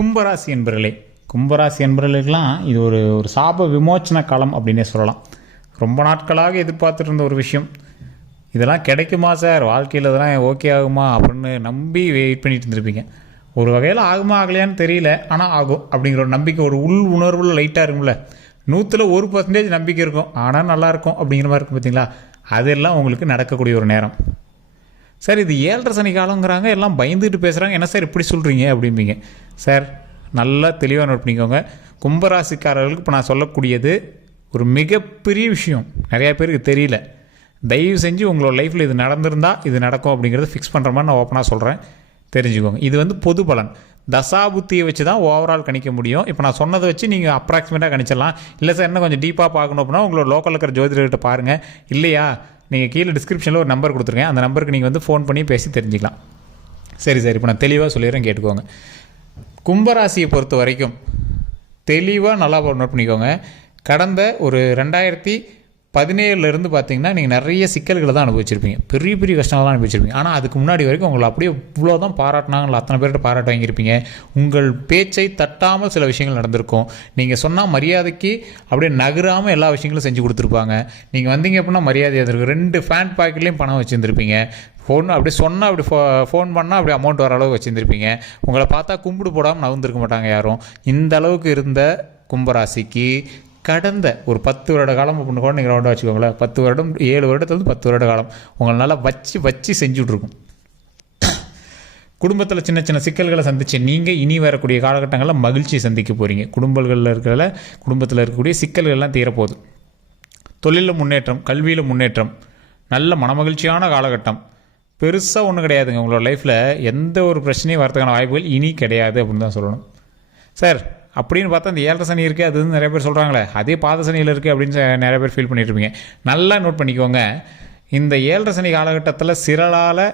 கும்பராசி என்பர்களே கும்பராசி என்பர்களுக்கெல்லாம் இது ஒரு ஒரு சாப விமோச்சன காலம் அப்படின்னே சொல்லலாம். ரொம்ப நாட்களாக எதிர்பார்த்துட்டு இருந்த ஒரு விஷயம். இதெல்லாம் கிடைக்குமா சார்? வாழ்க்கையில் இதெல்லாம் ஓகே ஆகுமா? அப்படின்னு நம்பி வெயிட் பண்ணிட்டு இருந்திருப்பீங்க. ஒரு வகையில் ஆகுமா ஆகலையான்னு தெரியல. ஆனால் ஆகும் அப்படிங்கிற ஒரு நம்பிக்கை ஒரு உள் உணர்வில் லைட்டாக இருக்கும்ல. நூற்றில் ஒரு பர்சன்டேஜ் நம்பிக்கை இருக்கும். ஆனால் நல்லா இருக்கும் அப்படிங்கிற மாதிரி இருக்கும் பார்த்தீங்களா அதெல்லாம் உங்களுக்கு நடக்கக்கூடிய ஒரு நேரம். சார் இது ஏழரை சனி காலங்கிறாங்க எல்லாம் பயந்துட்டு பேசுகிறாங்க என்ன சார் இப்படி சொல்கிறீங்க அப்படிம்பீங்க. சார் நல்லா தெளிவாக நோட் பண்ணிக்கோங்க. கும்பராசிக்காரர்களுக்கு இப்போ நான் சொல்லக்கூடியது ஒரு மிகப்பெரிய விஷயம். நிறையா பேருக்கு தெரியல. தயவு செஞ்சு உங்களோட லைஃப்பில் இது நடந்திருந்தால் இது நடக்கும் அப்படிங்கிறத ஃபிக்ஸ் பண்ணுற மாதிரி நான் ஓப்பனாக சொல்கிறேன் தெரிஞ்சுக்கோங்க. இது வந்து பொது பலன். தசாபுத்தியை வச்சு தான் ஓவரால் கணிக்க முடியும். இப்போ நான் சொன்னதை வச்சு நீங்கள் அப்ராக்சிமேட்டாக கணிச்சிடலாம். இல்லை சார் இன்னும் கொஞ்சம் டீப்பாக பார்க்கணும் அப்படின்னா உங்களோட லோக்கலில் இருக்கிற ஜோதிடர்கிட்ட பாருங்கள் இல்லையா? நீங்கள் கீழே டிஸ்கிரிப்ஷனில் ஒரு நம்பர் கொடுத்துருங்க அந்த நம்பருக்கு நீங்கள் வந்து ஃபோன் பண்ணி பேசி தெரிஞ்சுக்கலாம். சரி சரி. இப்போ நான் தெளிவாக சொல்லிடுறேன் கேட்டுக்கோங்க. கும்பராசியை பொறுத்த வரைக்கும் தெளிவாக நல்லா நோட் பண்ணிக்கோங்க. கடந்த ஒரு ரெண்டாயிரத்தி பதினேழுலேருந்து பார்த்தீங்கன்னா நீங்கள் நிறைய சிக்கல்களை தான் அனுபவிச்சிருப்பீங்க. பெரிய பெரிய கஷ்டங்கள் தான் அனுபவிச்சிருப்பீங்க. ஆனால் அதுக்கு முன்னாடி வரைக்கும் உங்களை அப்படியே இவ்வளோ தான் பாராட்டினாங்களா அத்தனை பேர்கிட்ட பாராட்டு வாங்கியிருப்பீங்க. உங்கள் பேச்சை தட்டாமல் சில விஷயங்கள் நடந்திருக்கும். நீங்கள் சொன்னால் மரியாதைக்கு அப்படியே நகராமல் எல்லா விஷயங்களும் செஞ்சு கொடுத்துருப்பாங்க. நீங்கள் வந்தீங்க அப்படின்னா மரியாதை இருந்திருக்கும். ரெண்டு ஃபேன் பாக்கெட்லேயும் பணம் வச்சுருந்துருப்பீங்க. ஃபோன் அப்படி சொன்னால் அப்படி ஃபோ ஃபோன் பண்ணால் அப்படி அமௌண்ட் வர அளவுக்கு வச்சுருந்துருப்பீங்க. உங்களை பார்த்தா கும்பிடு போடாமல் நகர்ந்துருக்க மாட்டாங்க யாரும். இந்த அளவுக்கு இருந்த கும்பராசிக்கு கடந்த ஒரு பத்து வருட காலம் அப்படின்னு கூட நீங்கள் ரவுண்டாக வச்சுக்கோங்களேன். பத்து வருடம் ஏழு வருடத்துலேருந்து பத்து வருட காலம். உங்களை நல்லா வச்சு வச்சு செஞ்சுட்ருக்கும் குடும்பத்தில் சின்ன சின்ன சிக்கல்களை சந்தித்து நீங்கள் இனி வரக்கூடிய காலகட்டங்களில் மகிழ்ச்சி சந்திக்க போகிறீங்க குடும்பங்களில் இருக்கிற குடும்பத்தில் இருக்கக்கூடிய சிக்கல்கள்லாம் தீரப்போகுது. தொழிலில் முன்னேற்றம் கல்வியில் முன்னேற்றம் நல்ல மனமகிழ்ச்சியான காலகட்டம். பெருசாக ஒன்றும் கிடையாதுங்க. உங்களோட லைஃப்பில் எந்த ஒரு பிரச்சனையும் வரதுக்கான வாய்ப்புகள் இனி கிடையாது அப்படின்னு தான் சொல்லணும். சார் அப்படின்னு பார்த்தா இந்த ஏழரை சனி இருக்குது அது வந்து நிறைய பேர் சொல்கிறாங்களே அதே பாத சனியில் இருக்குது அப்படின்னு நிறைய பேர் ஃபீல் பண்ணிட்டு இருப்பீங்க நல்லா நோட் பண்ணிக்கோங்க. இந்த ஏழரை சனி காலகட்டத்தில் சிறலால்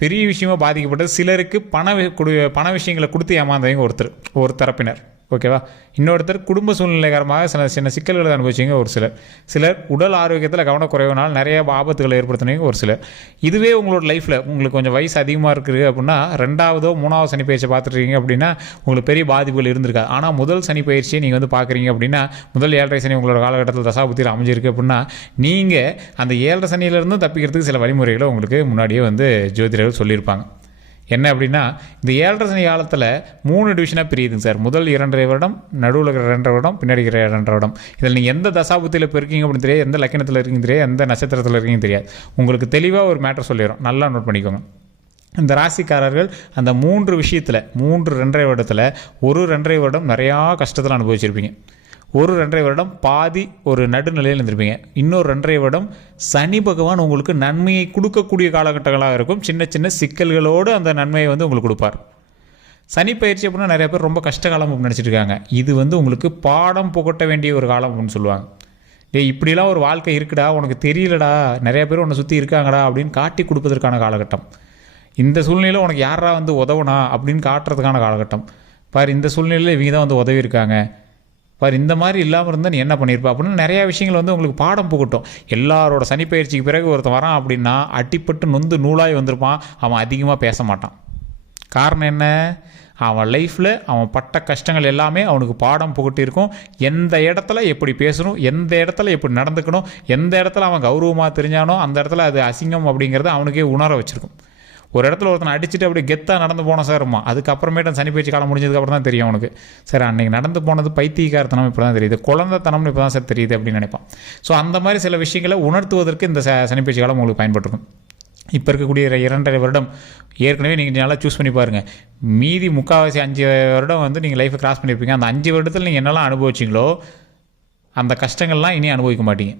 பெரிய விஷயமாக பாதிக்கப்பட்டது. சிலருக்கு பண கொடு பண விஷயங்களை கொடுத்து ஏமாந்தவங்க ஒருத்தர் ஒரு தரப்பினர். ஓகேவா? இன்னொருத்தர் குடும்ப சூழ்நிலை காரணமாக சில சின்ன சிக்கல்களை அனுபவிச்சிங்க ஒரு சிலர். சிலர் உடல் ஆரோக்கியத்தில் கவனக்குறைவுனால் நிறைய ஆபத்துகளை ஏற்படுத்தினீங்க ஒரு சிலர். இதுவே உங்களோட லைஃப்பில் உங்களுக்கு கொஞ்சம் வயசு அதிகமாக இருக்குது அப்படின்னா ரெண்டாவதோ மூணாவது சனி பயிற்சியை பார்த்துருக்கீங்க அப்படின்னா உங்களுக்கு பெரிய பாதிப்புகள் இருந்திருக்காது. ஆனால் முதல் சனி பயிற்சியை நீங்கள் வந்து பார்க்குறீங்க அப்படின்னா முதல் ஏழரை சனி உங்களோட காலகட்டத்தில் தசாபுத்தியில் அமைஞ்சிருக்கு அப்படின்னா நீங்கள் அந்த ஏழரை சனியிலேருந்து தப்பிக்கிறதுக்கு சில வழிமுறைகளை உங்களுக்கு முன்னாடியே வந்து ஜோதிடர்கள் சொல்லியிருப்பாங்க. என்ன அப்படின்னா இந்த ஏழரை சனி காலத்தில் மூணு டிவிஷனாக பிரியுதுங்க சார். முதல் இரண்டரை வருடம் நடுவில் இருக்கிற ரெண்டரை வருடம் பின்னாடி இருக்கிற இரண்டரை வருடம். இதில் நீங்கள் எந்த தசாபுத்தியில் இப்போ இருக்கீங்க அப்படின்னு தெரியாது எந்த லக்கணத்தில் இருக்கீங்க தெரியாது எந்த நட்சத்திரத்தில் இருக்கீங்க தெரியாது. உங்களுக்கு தெளிவாக ஒரு மேட்டர் சொல்லிடும் நல்லா நோட் பண்ணிக்கோங்க. இந்த ராசிக்காரர்கள் அந்த மூன்று விஷயத்தில் மூன்று ரெண்டரை வருடத்தில் ஒரு ரெண்டரை வருடம் நிறையா கஷ்டத்தில் அனுபவிச்சிருப்பீங்க. ஒரு ரெண்டரை வருடம் பாதி ஒரு நடுநிலையில் இருந்திருப்பீங்க. இன்னொரு ரெண்டரை வருடம் சனி பகவான் உங்களுக்கு நன்மையை கொடுக்கக்கூடிய காலகட்டங்களாக இருக்கும். சின்ன சின்ன சிக்கல்களோடு அந்த நன்மையை வந்து உங்களுக்கு கொடுப்பார். சனி பயிற்சி அப்படின்னா நிறைய பேர் ரொம்ப கஷ்ட காலம் அப்படின்னு நினச்சிட்டு இருக்காங்க. இது வந்து உங்களுக்கு பாடம் புகட்ட வேண்டிய ஒரு காலம் அப்படின்னு சொல்லுவாங்க. டேய் இப்படிலாம் ஒரு வாழ்க்கை இருக்குடா உனக்கு தெரியலடா நிறைய பேர் உன்னை சுற்றி இருக்காங்கடா அப்படின்னு காட்டி கொடுப்பதற்கான காலகட்டம். இந்த சூழ்நிலையில் உனக்கு யாரா வந்து உதவுனா அப்படின்னு காட்டுறதுக்கான காலகட்டம். பாரு இந்த சூழ்நிலையில் இவங்க தான் வந்து உதவி இருக்காங்க பார் இந்த மாதிரி இல்லாமல் இருந்தால் நீ என்ன பண்ணியிருப்பா அப்படின்னு நிறையா விஷயங்கள் வந்து உங்களுக்கு பாடம் புகட்டும். எல்லாரோட சனிப்பயிற்சிக்கு பிறகு ஒருத்தன் வரான் அப்படின்னா அடிப்பட்டு நொந்து நூலாய் வந்திருப்பான். அவன் அதிகமாக பேச மாட்டான். காரணம் என்ன? அவன் லைஃப்பில் அவன் பட்ட கஷ்டங்கள் எல்லாமே அவனுக்கு பாடம் புகட்டியிருக்கும். எந்த இடத்துல எப்படி பேசணும் எந்த இடத்துல எப்படி நடந்துக்கணும் எந்த இடத்துல அவன் கௌரவமாக தெரிஞ்சானோ அந்த இடத்துல அது அசிங்கம் அப்படிங்கிறத அவனுக்கே உணர வச்சுருக்கும். ஒரு இடத்துல ஒருத்தனை அடிச்சுட்டு அப்படியே கெத்தாக நடந்து போன சார்மா அதுக்கப்புறமேட்டு சனி பயிற்சி காலம் முடிஞ்சதுக்கப்புறம் தான் தெரியும் அவனுக்கு. சார் அன்னைக்கு நடந்து போனது பைத்தியக்காரத்தனம் இப்போ தான் தெரியுது. குழந்தைத்தனம்னு இப்போ தான் சார் தெரியுது அப்படின்னு நினைப்பான். ஸோ அந்த மாதிரி சில விஷயங்களை உணர்த்துவதற்கு இந்த ச சனி பயிற்சி காலம் உங்களுக்கு பயன்பட்டுருக்கும். இப்போ இருக்கக்கூடிய இரண்டரை வருடம் ஏற்கனவே நீங்கள் நல்லா சூஸ் பண்ணி பாருங்கள் மீதி முக்கால்வாசி அஞ்சு வருடம் வந்து நீங்கள் லைஃப்பை கிராஸ் பண்ணியிருப்பீங்க அந்த அஞ்சு வருடத்தில் நீங்கள் என்னெல்லாம் அனுபவிச்சிங்களோ அந்த கஷ்டங்கள்லாம் இனி அனுபவிக்க மாட்டீங்க.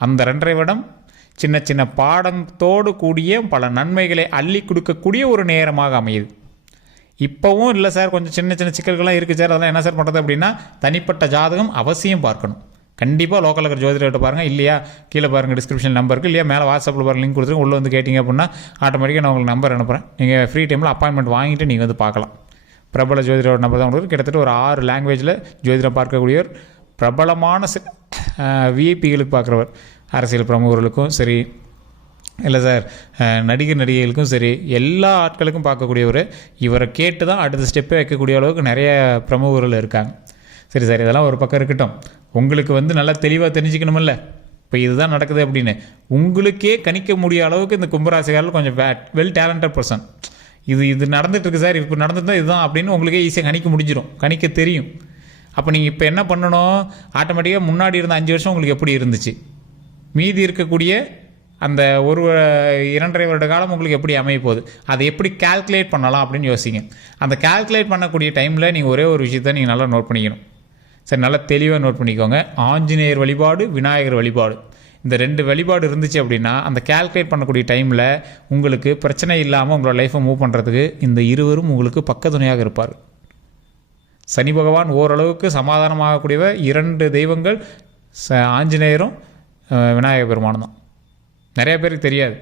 அந்த ரெண்டரை வருடம் சின்ன சின்ன பாடத்தோடு கூடிய பல நன்மைகளை அள்ளி கொடுக்கக்கூடிய ஒரு நேரமாக அமையுது. இப்போவும் இல்லை சார் கொஞ்சம் சின்ன சின்ன சிக்கல்கள்லாம் இருக்குது சார். அதெல்லாம் என்ன சார் பண்ணுறது அப்படின்னா தனிப்பட்ட ஜாதகம் அவசியம் பார்க்கணும். கண்டிப்பாக லோக்கலில் இருக்கிற ஜோதிடர்கிட்ட பாருங்கள் இல்லையா கீழே பாருங்கள் டிஸ்கிரிப்ஷன் நம்பருக்கு இல்லையா மேலே வாட்ஸ்அப்பில் பாருங்கள் லிங்க் கொடுத்துருங்க. உள்ளே வந்து கேட்டிங்க அப்படின்னா ஆட்டோமேட்டிக்காக நான் உங்களுக்கு நம்பர் அனுப்புகிறேன் நீங்கள் ஃப்ரீ டைமில் அப்பாயின்மெண்ட் வாங்கிட்டு நீங்கள் வந்து பார்க்கலாம். பிரபல ஜோதிடரோட நம்பர் தான் உங்களுக்கு. கிட்டத்தட்ட ஒரு ஆறு லாங்குவேஜில் ஜோதிடம் பார்க்கக்கூடியவர். பிரபலமான விஐபிகளுக்கு பார்க்குறவர். அரசியல் பிரமுகர்களுக்கும் சரி இல்லை சார் நடிகர் நடிகைகளுக்கும் சரி எல்லா ஆட்களுக்கும் பார்க்கக்கூடியவர் இவரை கேட்டு தான் அடுத்த ஸ்டெப்பே வைக்கக்கூடிய அளவுக்கு நிறைய பிரமுகர்கள் இருக்காங்க. சரி சார் இதெல்லாம் ஒரு பக்கம் இருக்கட்டும். உங்களுக்கு வந்து நல்லா தெளிவாக தெரிஞ்சுக்கணுமில்ல? இப்போ இதுதான் நடக்குது அப்படின்னு. உங்களுக்கே கணிக்க முடிய அளவுக்கு இந்த கும்பராசிகாரில் கொஞ்சம் வெல் டேலண்டட் பர்சன் இது இது நடந்துட்டுருக்கு சார் இப்போ நடந்துட்டு இதுதான் அப்படின்னு உங்களுக்கே ஈஸியாக கணிக்க முடிஞ்சிடும் கணிக்க தெரியும். அப்போ நீங்கள் இப்போ என்ன பண்ணணும்? ஆட்டோமேட்டிக்காக முன்னாடி இருந்த அஞ்சு வருஷம் உங்களுக்கு எப்படி இருந்துச்சு? மீதி இருக்கக்கூடிய அந்த ஒரு இரண்டரை வருட காலம் உங்களுக்கு எப்படி அமைய போகுது அதை எப்படி கால்குலேட் பண்ணலாம் அப்படின்னு யோசிங்க. அந்த கால்குலேட் பண்ணக்கூடிய டைமில் நீங்கள் ஒரே ஒரு விஷயத்தை நீங்கள் நல்லா நோட் பண்ணிக்கணும். சரி நல்லா தெளிவாக நோட் பண்ணிக்கோங்க. ஆஞ்சநேயர் வழிபாடு விநாயகர் வழிபாடு. இந்த ரெண்டு வழிபாடு இருந்துச்சு அப்படின்னா அந்த கால்குலேட் பண்ணக்கூடிய டைமில் உங்களுக்கு பிரச்சனை இல்லாமல் உங்களோட லைஃப்பை மூவ் பண்ணுறதுக்கு இந்த இருவரும் உங்களுக்கு பக்கத்துணையாக இருப்பார் சனி பகவான் ஓரளவுக்கு சமாதானமாகக்கூடியவ இரண்டு தெய்வங்கள் ச ஆஞ்சநேயரும் விநாயக பெருமானும் தான். நிறைய பேருக்கு தெரியாது.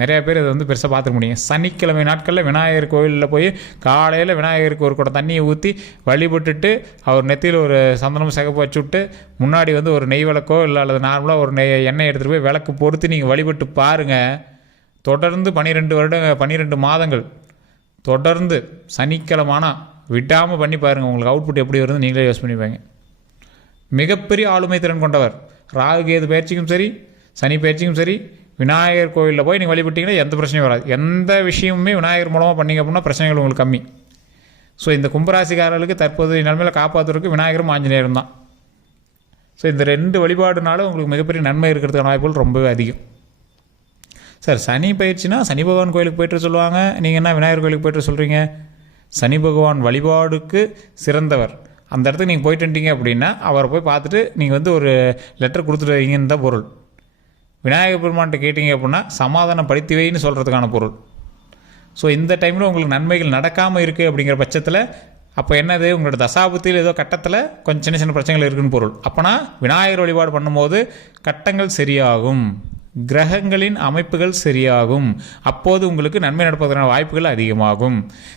நிறைய பேர் இதை வந்து பெருசாக பார்த்துக்க முடியும். சனிக்கிழமை நாட்களில் விநாயகர் கோயிலில் போய் காலையில் விநாயகருக்கு ஒரு குடம் தண்ணியை ஊற்றி வழிபட்டுட்டு அவர் நெத்தியில் ஒரு சந்தனம் சிகப்பு வச்சு விட்டு முன்னாடி வந்து ஒரு நெய் விளக்கோ இல்லை அல்லது நார்மலாக ஒரு நெய் எண்ணெய் எடுத்துகிட்டு போய் விளக்கு பொறுத்து நீங்கள் வழிபட்டு பாருங்கள் தொடர்ந்து பன்னிரெண்டு வருட பன்னிரெண்டு மாதங்கள். தொடர்ந்து சனிக்கிழமானா விடாமல் பண்ணி பாருங்கள் உங்களுக்கு அவுட்புட் எப்படி வருதுன்னு நீங்களே யோஸ் பண்ணிப்பாங்க. மிகப்பெரிய ஆளுமை திறன் கொண்டவர். ராகு கேது பயிற்சிக்கும் சரி சனி பயிற்சிக்கும் சரி விநாயகர் கோயிலில் போய் நீங்கள் வழிபட்டிங்கன்னா எந்த பிரச்சனையும் வராது. எந்த விஷயமுமே விநாயகர் மூலமாக பண்ணீங்க அப்படின்னா பிரச்சனைகள் உங்களுக்கு கம்மி. ஸோ இந்த கும்பராசிக்காரர்களுக்கு தற்போது நிலைமையில் காப்பாற்றுறதுக்கு விநாயகரும் ஆஞ்சநேயரும் தான். ஸோ இந்த ரெண்டு வழிபாடுனாலும் உங்களுக்கு மிகப்பெரிய நன்மை இருக்கிறதுக்கான வாய்ப்புகள் ரொம்பவே அதிகம். சார் சனி பயிற்சினா சனி பகவான் கோயிலுக்கு போய்ட்டு சொல்லுவாங்க. நீங்கள் என்ன விநாயகர் கோயிலுக்கு போய்ட்டு சொல்கிறீங்க சனி பகவான் வழிபாடுக்கு சிறந்தவர். அந்த இடத்துக்கு நீங்கள் போயிட்டு வந்துட்டீங்க அப்படின்னா அவரை போய் பார்த்துட்டு நீங்கள் வந்து ஒரு லெட்டர் கொடுத்துட்டு வைங்கன்னு தான் பொருள். விநாயகர் பெருமான்கிட்ட கேட்டீங்க அப்படின்னா சமாதானப்படுத்தி வைன்னு சொல்கிறதுக்கான பொருள். ஸோ இந்த டைமில் உங்களுக்கு நன்மைகள் நடக்காமல் இருக்குது அப்படிங்கிற பட்சத்தில் அப்போ என்னது? உங்களோட தசாபத்தில் ஏதோ கட்டத்தில் கொஞ்சம் சின்ன சின்ன பிரச்சனைகள் இருக்குன்னு பொருள். அப்போனா விநாயகர் வழிபாடு பண்ணும்போது கட்டங்கள் சரியாகும். கிரகங்களின் அமைப்புகள் சரியாகும். அப்போது உங்களுக்கு நன்மை நடப்பதற்கான வாய்ப்புகள் அதிகமாகும்.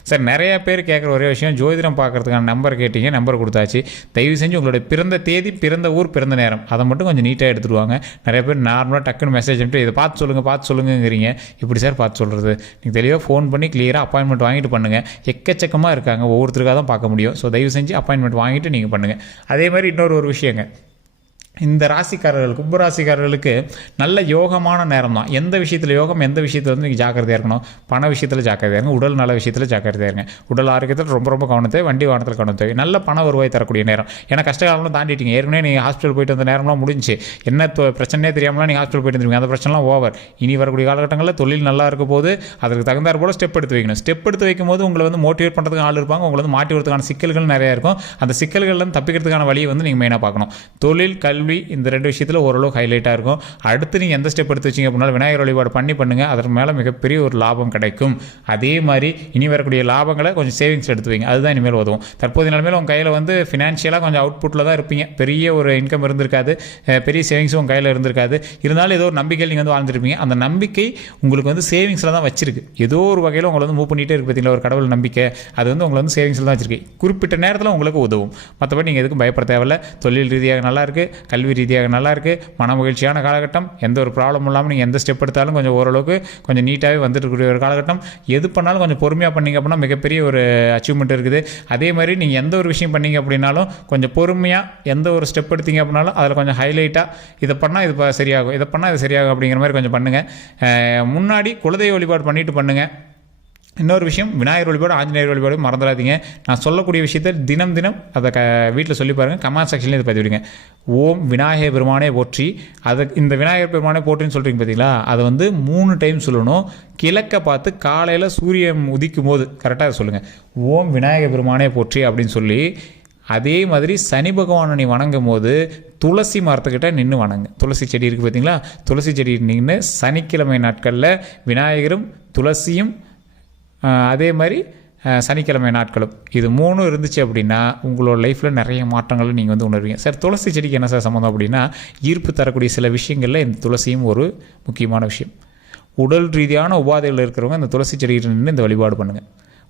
சார் நிறைய பேர் கேட்குற ஒரே விஷயம் ஜோதிடம் பார்க்கறதுக்கான நம்பர் கேட்டீங்க நம்பர் கொடுத்தாச்சு. தயவு செஞ்சு உங்களுடைய பிறந்த தேதி பிறந்த ஊர் பிறந்த நேரம். அதை மட்டும் கொஞ்சம் நீட்டாக எடுத்துருவாங்க நிறைய பேர் நார்மலாக டக்குன்னு மெசேஜ் பண்ணிட்டு இதை பார்த்து சொல்லுங்கள் பார்த்து சொல்லுங்கங்கிறீங்க. இப்படி சார் பார்த்து சொல்கிறது நீங்கள் தெளிவாக ஃபோன் பண்ணி கிளியராக அப்பாயின்மெண்ட் வாங்கிட்டு பண்ணுங்கள் எக்கச்சக்கமாக இருக்காங்க. ஒவ்வொருத்தருக்காக தான் பார்க்க முடியும். ஸோ தயவு செஞ்சு அப்பாயின்மெண்ட் வாங்கிட்டு நீங்கள் பண்ணுங்கள் அதே மாதிரி இன்னொரு ஒரு விஷயங்க. இந்த ராசிக்காரர்கள் கும்பராசிக்காரர்களுக்கு நல்ல யோகமான நேரம் தான் எந்த விஷயத்தில் யோகம் எந்த விஷயத்தில் வந்து நீங்கள் ஜாக்கிரதையாக இருக்கணும்? பண விஷயத்தில் ஜாக்கிரதையாக இருங்க. உடல் நல விஷயத்தில் ஜாக்கிரதையாக இருங்க. உடல் ஆரோக்கியத்தில் ரொம்ப ரொம்ப கவனத்தை வண்டி வாகனத்தில் கவனத்தை நல்ல பண வருவாய் தரக்கூடிய நேரம். ஏன்னா கஷ்டகாலம்லாம் தாண்டிட்டீங்க. ஏற்கனவே நீங்கள் ஹாஸ்பிட்டல் போயிட்டு வந்த நேரம்லாம் முடிஞ்சு. என்ன பிரச்சனையே தெரியாமலாம் நீங்கள் ஹாஸ்பிட்டல் போயிட்டு வந்துருவீங்க அந்த பிரச்சனைலாம் ஓவர் இனி வரக்கூடிய காலகட்டங்களில் தொழில் நல்லா இருக்க போது அதற்கு தகுந்தார் போல ஸ்டெப் எடுத்து வைக்கணும். ஸ்டெப் எடுத்து வைக்கும் போது உங்களை வந்து மோட்டிவேட் பண்ணுறதுக்கு ஆள் இருப்பாங்க. உங்களை வந்து மாட்டி வரதுக்கான சிக்கல்கள் நிறையா இருக்கும். அந்த சிக்கல்கள்லேருந்து தப்பிக்கிறதுக்கான வழியை வந்து நீங்கள் மெயினாக பார்க்கணும். தொழில் கல்வி இந்த ரெண்டு விஷயத்தில் ஓரளவு ஹைலைட்டாக இருக்கும். அடுத்து நீங்கள் எந்த ஸ்டெப் எடுத்து வச்சிங்க அப்படின்னா விநாயகர் வழிபாடு பண்ணி பண்ணுங்கள் அதற்கு மேலே மிகப்பெரிய ஒரு லாபம் கிடைக்கும். அதே மாதிரி இனி வரக்கூடிய லாபங்களை கொஞ்சம் சேவிங்ஸ் எடுத்து வைங்க. அதுதான் இனிமேல் உதவும். தற்போதைய நிலைமையில் உங்கள் கையில் வந்து ஃபினான்ஷியலாக கொஞ்சம் அவுட்புட்டில் தான் இருப்பீங்க. பெரிய ஒரு இன்கம் இருந்திருக்காது. பெரிய சேவிங்ஸும் உங்கள் கையில் இருந்திருக்காது. இருந்தாலும் ஏதோ ஒரு நம்பிக்கையில் நீங்கள் வந்து வாழ்ந்துருப்பீங்க. அந்த நம்பிக்கை உங்களுக்கு வந்து சேவிங்ஸில் தான் வச்சிருக்கு. ஏதோ ஒரு வகையில் உங்களை வந்து மூவ் பண்ணிகிட்டே இருக்கு பார்த்தீங்களா? ஒரு கடவுள் நம்பிக்கை. அது வந்து உங்களை வந்து சேவிங்ஸில் தான் வச்சிருக்கு. குறிப்பிட்ட நேரத்தில் உங்களுக்கு உதவும். மற்றபடி நீங்கள் எதுக்கும் பயப்பட தேவையில்ல. தொழில் ரீதியாக நல்லாயிருக்கு கல்வி ரீதியாக நல்லாயிருக்கு மன மகிழ்ச்சியான காலகட்டம். எந்த ஒரு ப்ராப்ளம் இல்லாமல் நீங்கள் எந்த ஸ்டெப் எடுத்தாலும் கொஞ்சம் ஓரளவுக்கு கொஞ்சம் நீட்டாகவே வந்துட்டு இருக்கக்கூடிய ஒரு காலகட்டம். எது பண்ணாலும் கொஞ்சம் பொறுமையாக பண்ணிங்க அப்படின்னா மிகப்பெரிய ஒரு அச்சீவ்மெண்ட் இருக்குது. அதே மாதிரி நீங்கள் எந்த ஒரு விஷயம் பண்ணீங்க அப்படின்னாலும் கொஞ்சம் பொறுமையாக எந்த ஒரு ஸ்டெப் எடுத்தீங்க அப்படின்னாலும் அதில் கொஞ்சம் ஹைலைட்டாக இதை பண்ணால் இது ப- சரியாகும். இதை பண்ணால் இது சரியாகும் அப்படிங்கிற மாதிரி கொஞ்சம் பண்ணுங்கள் முன்னாடி குலதெய்வ வழிபாடு பண்ணிட்டு பண்ணுங்கள் இன்னொரு விஷயம் விநாயகர் வழிபாடு ஆஞ்சநேயர் வழிபாடு மறந்துடாதீங்க. நான் சொல்லக்கூடிய விஷயத்தை தினம் தினம் அதை க வீட்டில் சொல்லி பாருங்கள் கமெண்ட் செக்ஷன்லேயே இதை பதிவிடுங்க. ஓம் விநாயகர் பெருமானே போற்றி. அதை இந்த விநாயகர் பெருமானே போற்றின்னு சொல்கிறீங்க பார்த்தீங்களா அதை வந்து மூணு டைம் சொல்லணும். கிழக்க பார்த்து காலையில் சூரியன் உதிக்கும் போது கரெக்டாக சொல்லுங்கள் ஓம் விநாயகர் பெருமானே போற்றி அப்படின்னு சொல்லி அதே மாதிரி சனி பகவானை நீ வணங்கும் போது துளசி மரத்துக்கிட்ட நின்று வணங்க. துளசி செடி இருக்குது பார்த்தீங்களா துளசி செடி நின்று சனிக்கிழமை நாட்களில் விநாயகரும் துளசியும் அதே மாதிரி சனிக்கிழமை நாட்களும். இது மூணும் இருந்துச்சு அப்படின்னா உங்களோட லைஃப்பில் நிறைய மாற்றங்களை நீங்கள் வந்து உணர்வீங்க. சார் துளசி செடிக்கு என்ன சார் சம்மந்தம் அப்படின்னா ஈர்ப்பு தரக்கூடிய சில விஷயங்களில் இந்த துளசியும் ஒரு முக்கியமான விஷயம். உடல் ரீதியான உபாதைகள் இருக்கிறவங்க இந்த துளசி செடியில் நின்று இந்த வழிபாடு பண்ணுங்கள்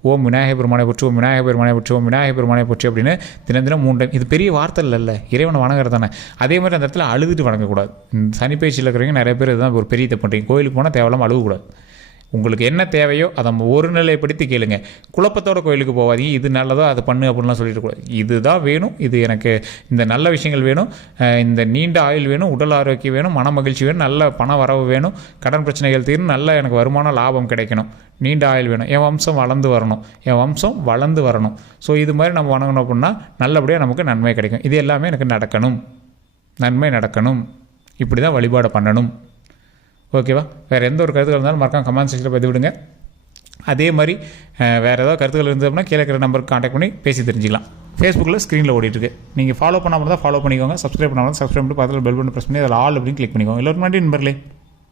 ஓம் விநாயகர் பெருமானை போற்றி ஓம் விநாயகர் பெருமானை போற்றி ஓம் விநாயகர் பெருமானை போற்றி அப்படின்னு தினம் தினம் மூணு டைம் இது பெரிய வார்த்தை இல்லைல்ல. இறைவனை வணங்குறது தானே. அதே மாதிரி அந்த இடத்துல அழுதுட்டு வணங்கக்கூடாது. சனிப்பயிற்சியில் இருக்கிறவங்க நிறைய பேர் இதுதான் ஒரு பெரிய தப்பு பண்ணுறீங்க கோயிலுக்கு போனால் தேவையில்லாமல் அழுகக்கூடாது. உங்களுக்கு என்ன தேவையோ அதை ஒரு நிலைப்படுத்தி கேளுங்க. குழப்பத்தோட கோயிலுக்கு போகாதீங்க. இது நல்லதோ அதை பண்ணு அப்படின்லாம் சொல்லிட்டு கூடாது. இதுதான் வேணும். இது எனக்கு இந்த நல்ல விஷயங்கள் வேணும். இந்த நீண்ட ஆயுள் வேணும். உடல் ஆரோக்கியம் வேணும். மன மகிழ்ச்சி வேணும். நல்ல பண வரவு வேணும். கடன் பிரச்சனைகள் தீரும். நல்ல எனக்கு வருமானம் லாபம் கிடைக்கணும். நீண்ட ஆயுள் வேணும். என் வம்சம் வளர்ந்து வரணும். என் வம்சம் வளர்ந்து வரணும். ஸோ இது மாதிரி நம்ம வணங்கணும் அப்படின்னா நல்லபடியாக நமக்கு நன்மை கிடைக்கும். இது எல்லாமே எனக்கு நடக்கணும். நன்மை நடக்கணும். இப்படி தான் வழிபாடு பண்ணணும். ஓகேவா? வேறு எந்த ஒரு கருத்துக்கள் இருந்தாலும் மறக்காம கமெண்ட் செக்ஷனில் பதிவு விடுங்க அதே மாதிரி வேறு ஏதாவது கருத்துக்கள் இருந்ததுன்னா கீழே இருக்கிற நம்பருக்கு காண்டாக்ட் பண்ணி பேசி தெரிஞ்சிக்கலாம். ஃபேஸ்புக்கில் ஸ்க்ரீனில் ஓடிட்டுருக்கு நீங்கள் ஃபாலோ பண்ணாமல் தான் ஃபாலோ பண்ணிக்கோங்க. சப்ஸ்கிரைப் பண்ணாமல் சப்ஸ்கிரைப் பண்ணி பக்கத்தில் பெல் பண்ணி ப்ரெஸ் பண்ணி அதில் ஆல் அப்படின்னு கிளிக் பண்ணிக்கோங்க. எல்லோரும் நன்றி நண்பர்களே.